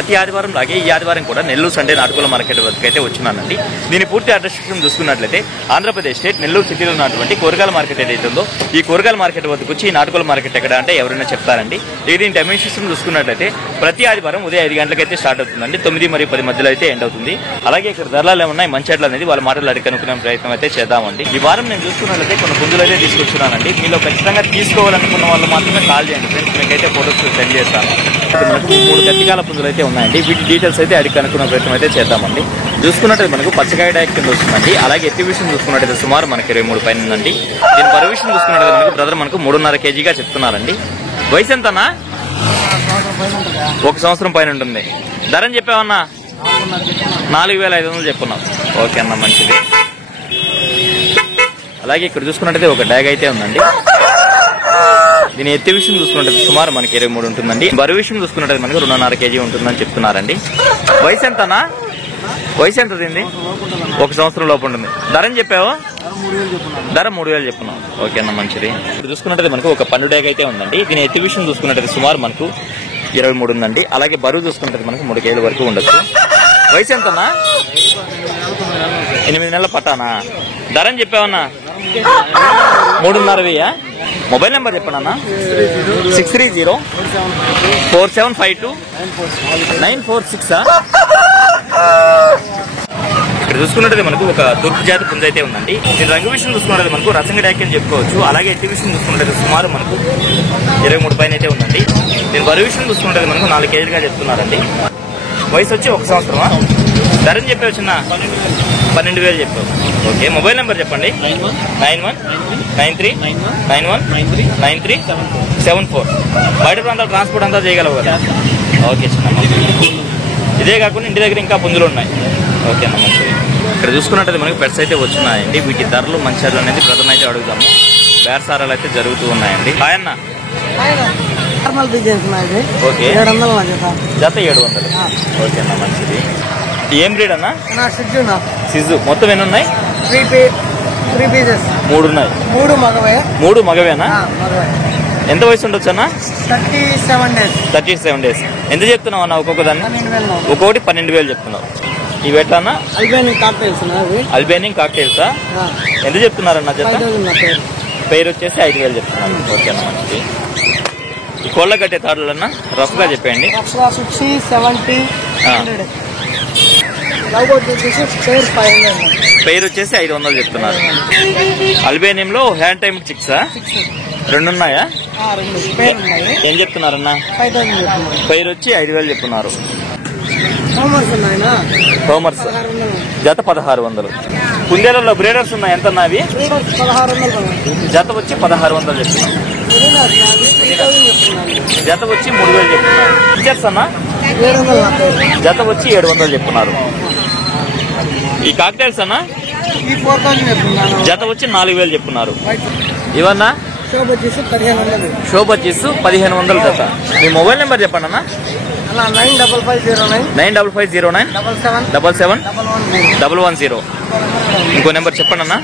ప్రతి ఆదివారం లాగే ఈ ఆదివారం కూడా నెల్లూరు సండే నాటుకోళ్ల మార్కెట్ వద్దకు అయితే వచ్చినానండి. దీని పూర్తి అడ్రస్ చూసుకున్నట్లయితే ఆంధ్రప్రదేశ్ స్టేట్ నెల్లూరు సిటీలో ఉన్నటువంటి కూరగాయల మార్కెట్ ఏదైతే ఉందో ఈ కూరగాయల మార్కెట్ వద్దకు వచ్చి ఈ నాటుకోళ్ల మార్కెట్ ఎక్కడ అంటే ఎవరైనా చెప్తారండి. దీని టైమింగ్ సిస్టమ్ చూసుకున్నట్లయితే ప్రతి ఆదివారం ఉదయం 5 గంటలకైతే స్టార్ట్ అవుతుందండి. 9 మరియు 10 మధ్యలో అయితే ఎండ్ అవుతుంది. అలాగే ఇక్కడ ధరలు ఏమన్నాయి మంచి అనేది వాళ్ళ మాటలు అడిగి కనుక్కునే ప్రయత్నం అయితే చేద్దామండి. ఈ వారం నేను చూసుకున్నట్లయితే కొన్ని పుంజులు అయితే తీసుకొచ్చున్నానండి. మీలో ఖచ్చితంగా తీసుకోవాలనుకున్న వాళ్ళు మాత్రమే కాల్ చేయండి ఫ్రెండ్స్, మీకైతే ఫోటోస్ సెండ్ చేస్తాను. మనకు 3 గట్టికాల పుంజులు అయితే ఉన్నాయండి. వీటి డీటెయిల్స్ అయితే అడిగి కనుక్కునే ప్రయత్నం అయితే చేద్దామండి. చూసుకున్నట్టు మనకు పచ్చకాయ డైక్ కింద వస్తుందండి. అలాగే ఎత్తి విషయం చూసుకున్నట్టయితే సుమారు మనకి 23 పైన ఉందండి. దీని బరువు విషయం చూసుకున్నట్టు మనకు బ్రదర్ మనకు 3.5 కేజీగా చెప్తున్నారండి. వయసు ఎంతనా? 1 సంవత్సరం పైన ఉంటుంది. ధర అని చెప్పావన్నా? 4,500 చెప్పున్నాం. ఓకే అన్న, మంచిది. అలాగే ఇక్కడ చూసుకున్నట్టయితే ఒక డ్యాగ్ అయితే ఉందండి. దీని ఎత్తి విషయం చూసుకున్నట్టు సుమారు మనకి 23 ఉంటుందండి. బరువు విషయం చూసుకున్నట్టు మనకి 2.5 కేజీ ఉంటుందని చెప్తున్నారండి. వయసు ఎంతనా? వయసు ఎంత దీన్ని? 1 సంవత్సరం లోపు ఉంటుంది. ధర అని చెప్పావు? ధర 3,000 చెప్పున్నాం. ఓకే అన్న, మంచిది. ఇప్పుడు చూసుకున్నట్టు మనకు ఒక పండు డ్యాగ్ అయితే ఉందండి. దీని ఎత్తి విషయం చూసుకున్నట్టు సుమారు మనకు 23 ఉందండి. అలాగే బరువు చూసుకున్నట్టు మనకు 3 కేజీల వరకు ఉండొచ్చు. వయసు ఎంతనా? 8 నెలల పట్టానా? ధర అని చెప్పావన్నా? 3.5 మొబైల్ నెంబర్ చెప్పండి అన్న. 630-4752-946. ఇక్కడ చూసుకున్నట్టు మనకు ఒక తూర్పు జాతి పుంజ అయితే ఉందండి. దీని రంగు విషయం చూసుకున్నట్టు మనకు రసంగి డ్యాక్ అని చెప్పుకోవచ్చు. అలాగే ఎత్తి విషయం చూసుకున్నట్టు సుమారు మనకు 23 పైన అయితే ఉందండి. దీని బరువు విషయం చూసుకున్నట్టు మనకు 4 కేజీలుగా చెప్తున్నారండి. వయసు వచ్చి 1 సంవత్సరమా? ధరని చెప్పావు చిన్న? 12,000 చెప్పావు. ఓకే, మొబైల్ నెంబర్ చెప్పండి. 9193919374. బయట ప్రాంతాల ట్రాన్స్పోర్ట్ అంతా చేయగలవు కదా? ఓకే చిన్న. ఇదే కాకుండా ఇంటి దగ్గర ఇంకా పుంజులు ఉన్నాయి. ఓకే అన్న, మంచిది. ఇక్కడ చూసుకున్నట్టు మనకి పెట్స్ అయితే వచ్చున్నాయండి. వీటి ధరలు మంచి అనేది ప్రథమ అయితే అడుగుతాము. బేరసారాలు అయితే జరుగుతూ ఉన్నాయండి. హాయ్ అన్న. ఓకే, జత 700. ఓకే అన్న, మంచిది. ఏం బ్రీడ్ అన్న? సిజు. మొత్తం ఎన్ని ఉన్నాయి? 3 ఉన్నాయి. 3 మగవేనా? ఎంత వయసు ఉండొచ్చు అన్న? 37 డేస్. ఎంత చెప్తున్నావు అన్న ఒక్కొక్క దాన్ని? ఒక్కొక్కటి 12,000 చెప్తున్నావు. ఇవి ఎట్లా అన్న? అల్బేనియన్ కాక్టైల్సా? ఎంత చెప్తున్నారన్న జత? పేరు వచ్చేసి 5,000 చెప్తున్నారు. ఓకే అన్న, మంచిది. ఈ కోళ్ళ కట్టే తాడులు అన్న రఫ్ గా చెప్పండి. పేరు వచ్చేసి 500 చెప్తున్నారు. అల్బేనియంలో హ్యాండ్ టైమ్ చిక్సా? 2 ఉన్నాయా? ఏం చెప్తున్నారన్నా? పేరు వచ్చి 5,000 చెప్తున్నారు. హోమర్స్ జత 1,600. కుందేలలో బ్రీడర్స్ ఉన్నాయి. ఎంత అవి? జత వచ్చి 1,600 చెప్తున్నారు. జత వచ్చి 3,000 చెప్తున్నారు. టీచర్స్ అన్న జత వచ్చి 700 చెప్తున్నారు. ఈ కాక్టైల్స్ అన్న జత వచ్చి 4,000 చెప్తున్నారు. ఇవన్నా శోభ వచ్చేసి 1,500 జత. మీ మొబైల్ నెంబర్ చెప్పండి అన్న. 9550977771110. ఇంకో నెంబర్ చెప్పండి అన్న.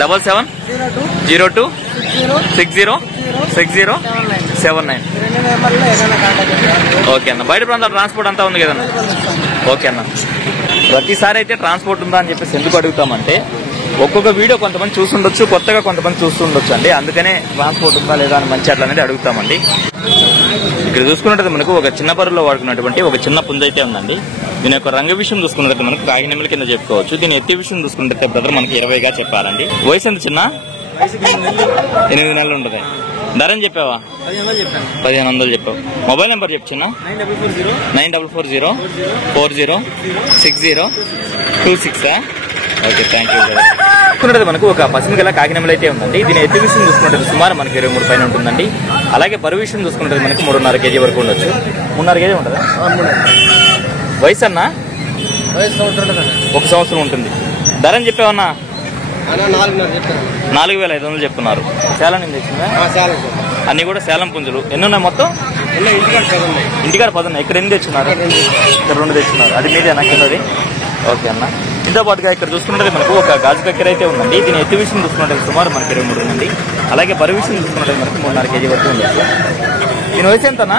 7702606079. ఓకే అన్న. బయట ప్రాంతాల ట్రాన్స్పోర్ట్ అంతా ఉంది కదన్న? ఓకే అన్న. ప్రతిసారి అయితే ట్రాన్స్పోర్ట్ ఉందా అని చెప్పేసి ఎందుకు అడుగుతామంటే ఒక్కొక్క వీడియో కొంతమంది చూస్తుండొచ్చు, కొత్తగా కొంతమంది చూస్తుండొచ్చు అండి. అందుకనే ట్రాన్స్పోర్ట్ ఉందా లేదా అని మంచి అట్లా అనేది అడుగుతామండి. ఇక్కడ చూసుకున్నట్టు మనకు ఒక చిన్న బరువులో వాడుకున్నటువంటి ఒక చిన్న పుంజ అయితే ఉందండి. దీని యొక్క రంగు విషయం చూసుకున్నట్టు మనకు కాకినెమ్మల కింద చెప్పుకోవచ్చు. దీని ఎత్తి విషయం చూసుకున్నట్టు బ్రదర్ మనకి 20గా చెప్పారండి. వయసు ఎంత చిన్న? 8 నెలలు ఉంటుంది. ధర అని చెప్పావా? 1,500 చెప్పావు. మొబైల్ నెంబర్ చెప్పు చిన్న. 9440406026. Okay, thank you. చూసుకున్నట్టు మనకు ఒక పశ్చిమ గల కాకినెమ్మలు అయితే ఉందండి. దీని ఎత్తు విషయం చూసుకున్నట్టు సుమారు మనకి 23 పైన ఉంటుందండి. అలాగే బరువు విషయం చూసుకున్నట్టు మనకి 3.5 కేజీ వరకు ఉండొచ్చు. 3.5 కేజీ ఉంటుందా? వయసు అన్న? 1 సంవత్సరం ఉంటుంది. ధర అని చెప్పావన్నా? 4,500 చెప్తున్నారు. సేలం నుంచి తెచ్చిందా? అన్ని కూడా సేలం పుంజులు. ఎన్ని ఉన్నాయి మొత్తం? ఇంటికాడ 10 ఉన్నాయి. ఇక్కడ ఎన్ని తెచ్చున్నారు? ఇక్కడ 2 తెచ్చున్నారు. అది మీదేనా కిందది? ఓకే అన్న. ఇంతో పాటుగా ఇక్కడ చూసుకున్నట్టు మనకు ఒక గాజు కక్కెర అయితే ఉందండి. దీని ఎత్తు విషయం చూసుకున్నట్టు సుమారు మనకి 23 ఉందండి. అలాగే బరువు విషయం చూసుకున్నట్టు మనకి 3.5 కేజీ వరకు ఉండొచ్చు. దీని వయసు ఎంతనా?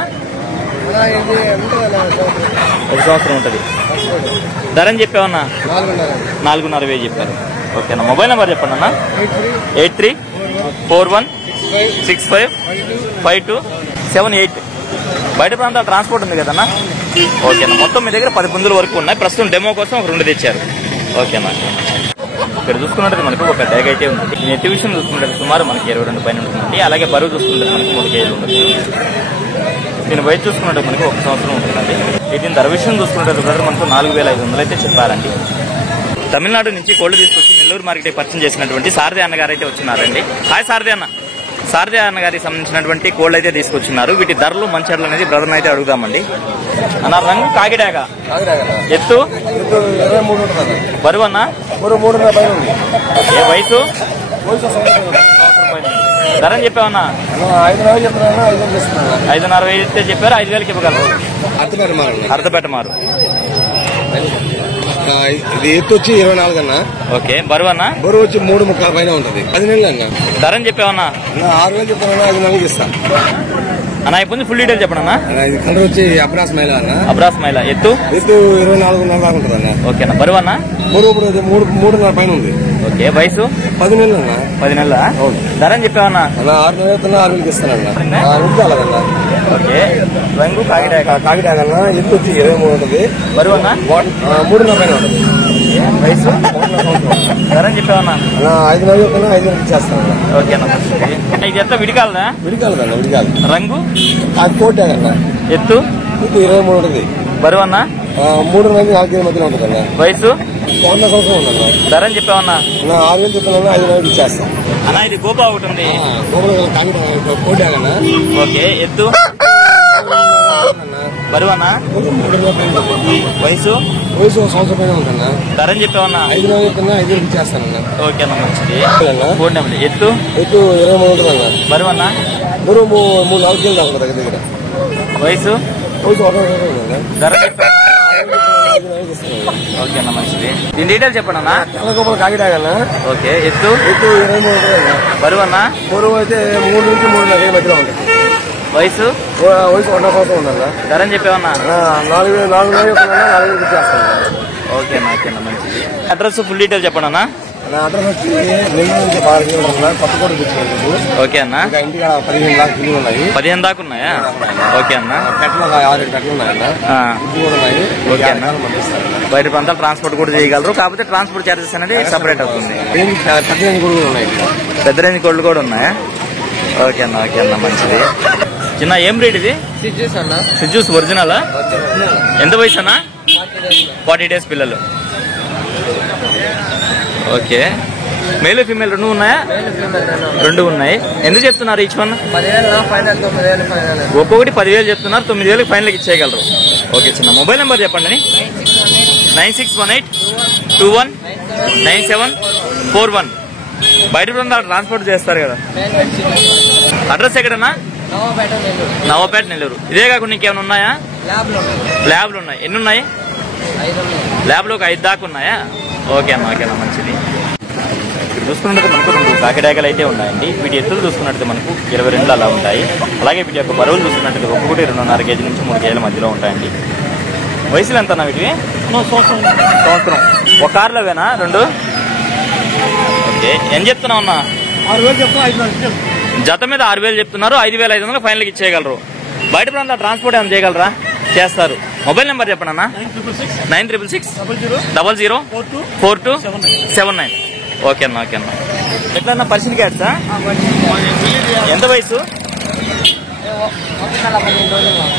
ఒక సంవత్సరం ఉంటుంది. ధర అని చెప్పావన్నా? 4,500 చెప్పారు. ఓకేనా. మొబైల్ నెంబర్ చెప్పండి అన్న. 8341655278. బయట ప్రాంతాల ట్రాన్స్పోర్ట్ ఉంది కదన్నా? ఓకేనా. మొత్తం మీ దగ్గర 10 పుంజుల వరకు ఉన్నాయి. ప్రస్తుతం డెమో కోసం ఒక 2 తెచ్చారు. ఓకేనా. ఇక్కడ చూసుకున్నట్టు మనకు ఒక డ్యాగ్ అయితే ఉంది. నెట్ విషయం చూసుకున్నట్టు సుమారు మనకి 22 పైన ఉంటుందండి. అలాగే బరువు చూసుకుంటే మనకి 3 కేజీలు ఉంటుంది. దీని వయసు చూసుకున్నట్టు మనకి 1 సంవత్సరం ఉంటుందండి. దీని ధర విషయం చూసుకున్నట్టు బ్రదర్ మనకు 4,500 అయితే చెప్పారండి. తమిళనాడు నుంచి కోళ్లు తీసుకొచ్చి నెల్లూరు మార్కెట్ పరిచయం చేసినటువంటి సారథి అన్నగారు అయితే వచ్చినారండి. హాయ్ సారథి అన్న. సారథి అన్నగారికి సంబంధించినటువంటి కోళ్లు అయితే తీసుకొచ్చినారు. వీటి ధరలు మంచెడ్లు అనేది బ్రదర్ అయితే అడుగుదామండి. అన్న రంగు కాకిడాక, ఎత్తు, బరువు అన్న, ఏ వయసు, ధర అని చెప్పావన్నా? 5,500 అయితే చెప్పారు. 5,000కి ఇవ్వగలరు. అర్ధపేట మారు. ఇది ఎత్తు వచ్చి 24 అన్న. ఓకే. బరువు అన్న? బరువు వచ్చి 3.5 పైన ఉంటుంది. 10 నెలలు అన్న. ధర అని చెప్పావన్నా? 6,000 చెప్పాను. 5,000 ఇస్తా అన్న. ఇప్పుడు ఫుల్ డీటెయిల్ చెప్పండి అన్న. ఇది కలర్ వచ్చి అబ్రాస్ మైలా అన్న. అబ్రాస్ మైలా. ఎత్తు 24,500 దాకా ఉంటుంది అన్న. ఓకేనా. బరువు అన్న? బరువు ఇప్పుడు 3.5 పైన ఉంది. ఓకే. వయసు 10 నెలలు అన్న. 10 నెలల. ధర అని చెప్పావన్నా? 6,000 6,000 ఇస్తానన్నా. ఓకే. రంగు కాకిడాక అన్న. ఎత్తు వచ్చి 23 ఉంటుంది. బరువు అన్న? 3.5 పైన ఉంటుంది. వయసు? ధర అని చెప్పావన్నా? 5,000 5,000 ఇచ్చేస్తాను. ఓకేనా. ఇది ఎంత విడికాలదా? విడికాలదన్న. విడికాలి. రంగు? అది కోటాగన్న. ఎత్తు 23 ఉంటుంది. బరువు అన్న? 3-4 మధ్యలో ఉంటుంది అన్న. వయసు? 1 సంవత్సరం ఉందన్న. ధర అని చెప్పావన్నా? 6,000 చెప్తున్నా. 5,000 ఇచ్చేస్తాను అన్న. ఇది గోపా ఒకటి ఉంది. కోటాగన్న. ఓకే. ఎత్తు? బరువు అన్న? 3.5 వయసు 1 సంవత్సరం పైన ఉందన్న. ధర అని చెప్పావన్నా? 5,000 చెప్తున్నా. 5,000 ఇచ్చేస్తానన్న. ఓకేనా. మంచిది. ఎత్తు? 23 ఉంటుందన్న. బరువు అన్న? బరువు 3-4 కిలో దాకా దగ్గర దగ్గర. వయసు? 1 సంవత్సరం ఉందన్న. ధర ఓకేనా. మంచిది. దీని డీటెయిల్స్ చెప్పండి అన్న. తెల్లగోపల కాకిడాగన్న. ఓకే. ఎత్తు? 23 ఉంటుందన్న. బరువు అన్న? బరువు అయితే 3 నుంచి 3.5 మధ్యలో ఉంటుంది. వయసు? 1 సంవత్సరం ఉందన్న. ధర అని చెప్పావన్నా? 4,000 ఇచ్చేస్తాను. ఓకేనా. ఓకేనా. మంచిది. అడ్రస్ ఫుల్ డీటెయిల్ చెప్పండి అన్న. నా అడ్రస్ వచ్చి నెల్లూరు నుంచి 12 కిలోమీటర్లు కొత్తకోట తెచ్చుకోలేదు. ఓకే అన్న. ఇంటికి 15 దాకా ఇల్లు ఉన్నాయి. 15 దాకా ఉన్నాయా? ఓకే అన్న. పెట్టలు 6 పెట్టలు ఉన్నాయన్న. ఇంటి కూడా ఉన్నాయి. ఓకే అన్న. బయట ప్రాంతాలు ట్రాన్స్పోర్ట్ కూడా చేయగలరు. కాకపోతే ట్రాన్స్పోర్ట్ చార్జెస్ అనేది సపరేట్ అవుతుంది. పెద్ద రేంజ్ కూడా ఉన్నాయి. పెద్ద రేంజ్ కోళ్ళు కూడా ఉన్నాయా? ఓకే అన్న. ఓకే అన్న. మంచిది. చిన్న ఏం రేట్ ఇది? సిజ్జూస్ ఒరిజినల్. ఎంత వయసు అన్న? 40 days పిల్లలు. ఓకే. మేల్ ఫీమేల్ 2 ఉన్నాయా? 2 ఉన్నాయి. ఎందుకు చెప్తున్నారు ఈచ్ వన్? ఒక్కొక్కటి 10,000 చెప్తున్నారు. 9,000 ఫైనల్కి ఇచ్చేయగలరు. ఓకే. చిన్న మొబైల్ నెంబర్ చెప్పండి. 9618219741. బయట ప్రాంతాలు ట్రాన్స్పోర్ట్ చేస్తారు కదా. అడ్రస్ ఎక్కడన్నా? నవాపేట నెల్లూరు. ఇదే కాకుండా ఇంకేమైనా ఉన్నాయా? ల్యాబ్లు ఉన్నాయి. ఎన్ని ఉన్నాయి? ల్యాబ్లో ఒక 5 దాకా ఉన్నాయా? ఓకే అన్న. ఓకేనా. మంచిది. ఇక్కడ చూసుకున్నట్టు మనకు 2 కాకిడాకలు అయితే ఉన్నాయండి. వీటి ఎత్తులు చూసుకున్నట్టు మనకు 22 అలా ఉంటాయి. అలాగే వీటి యొక్క బరువులు చూసుకున్నట్టు ఒక్కొక్కటి 2.5 కేజీ నుంచి 3 కేజీల మధ్యలో ఉంటాయండి. వయసులు ఎంత అన్న వీటివి? సంవత్సరం. ఒక కార్లోవేనా 2? ఓకే. ఏం చెప్తున్నావు అన్న? 6,000 చెప్తున్నా. 5,000 జత మీద 6,000 చెప్తున్నారు. 5,500 ఫైనల్కి ఇచ్చేయగలరు. బయట ప్రాంతాల ట్రాన్స్పోర్ట్ ఏమైనా చేయగలరా? చేస్తారు. మొబైల్ నెంబర్ చెప్పండి అన్న. 9666004279. ఓకే అన్న. ఓకే అన్న. ఎట్లా అన్న? పర్షియన్ క్యాట్సా? ఎంత వయసు?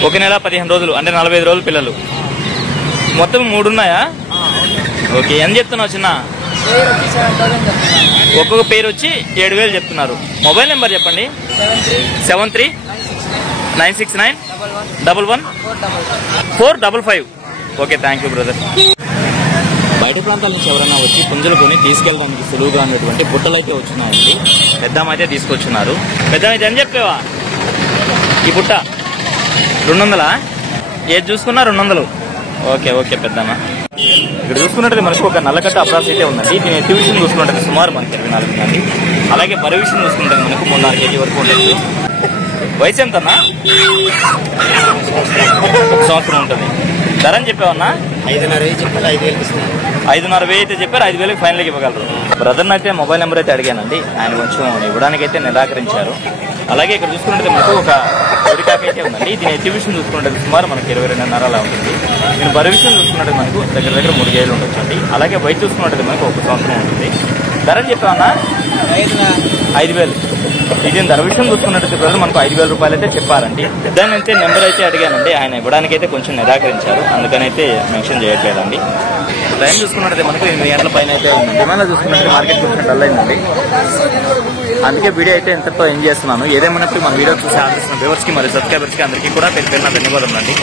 1 నెల 15 రోజులు. అంటే 45 రోజులు పిల్లలు. మొత్తం 3 ఉన్నాయా? ఓకే. ఎంత చెప్తున్నావు చిన్న? ఒక్కొక్క పేరు వచ్చి 7,000 చెప్తున్నారు. మొబైల్ నెంబర్ చెప్పండి. 7396911455. ఓకే. Thank you brother. బయట ప్రాంతాల నుంచి ఎవరైనా వచ్చి పుంజులు కొని తీసుకెళ్ళడానికి సులువుగా ఉన్నటువంటి బుట్టలు అయితే వచ్చినాయండి. పెద్దమైతే తీసుకొచ్చున్నారు. పెద్దమైతే అని చెప్పేవా? ఈ బుట్ట 200. ఏది చూసుకున్నా 200. ఓకే. ఓకే పెద్దమ్మ. ఇక్కడ చూసుకున్నట్టు మనకు ఒక నల్లకట్ట అప్రాస్ అయితే ఉందండి. దీని ఎత్తు విషయం చూసుకున్నట్టు సుమారు మనకి 24 ఉందండి. అలాగే బరువు విషయం చూసుకుంటే మనకు 3.5 కేజీ వరకు ఉండొచ్చు. వయసు ఎంతన్నా? 1 సంవత్సరం ఉంటుంది. ధర అని చెప్పావన్నా? 5,500 చెప్పండి, 5,000 ఇస్తున్నాను. 5,500 అయితే చెప్పారు, 5,000 ఫైనల్కి ఇవ్వగలరు. బ్రదర్ని అయితే మొబైల్ నెంబర్ అయితే అడిగానండి, ఆయన కొంచెం ఇవ్వడానికి అయితే నిరాకరించారు. అలాగే ఇక్కడ చూసుకుంటే మనకు ఒక కోడికాక అయితే ఉందండి. దీని ఎత్తి విషయం చూసుకుంటే సుమారు మనకి 22.5 అలా ఉంటుంది. దీని బరువు విషయం చూసుకున్నట్టు మనకు దగ్గర 3 కేజీలు ఉండొచ్చండి. అలాగే వయసు చూసుకున్నట్టు మనకు 1 సంవత్సరం ఉంటుంది. ధర అని చెప్పామన్నా? 5,000. ఇది ధర విషయం చూసుకున్నట్టు బ్రదర్ మనకు 5,000 రూపాయలు అయితే చెప్పారండి. దాని అయితే నెంబర్ అయితే అడిగానండి, ఆయన ఇవ్వడానికి అయితే కొంచెం నిరాకరించారు, అందుకని అయితే మెన్షన్ చేయట్లేదండి. టైం చూసుకున్నట్టు మనకు 8 గంటల పైన అయితే ఉంది. ఏమైనా చూసుకున్నట్టు మార్కెట్ కొంచెం డల్ అయిందండి. అందుకే వీడియో అయితే ఎంతతో ఎంజాయ్ చేస్తున్నాను. ఏదేమన్నప్పుడు మన వీడియో చూసి ఆదరిస్తున్న వ్యూవర్స్ కి మరియు సబ్స్క్రైబర్స్ కి అందరికీ కూడా పేరు ధన్యవాదాలు అండి.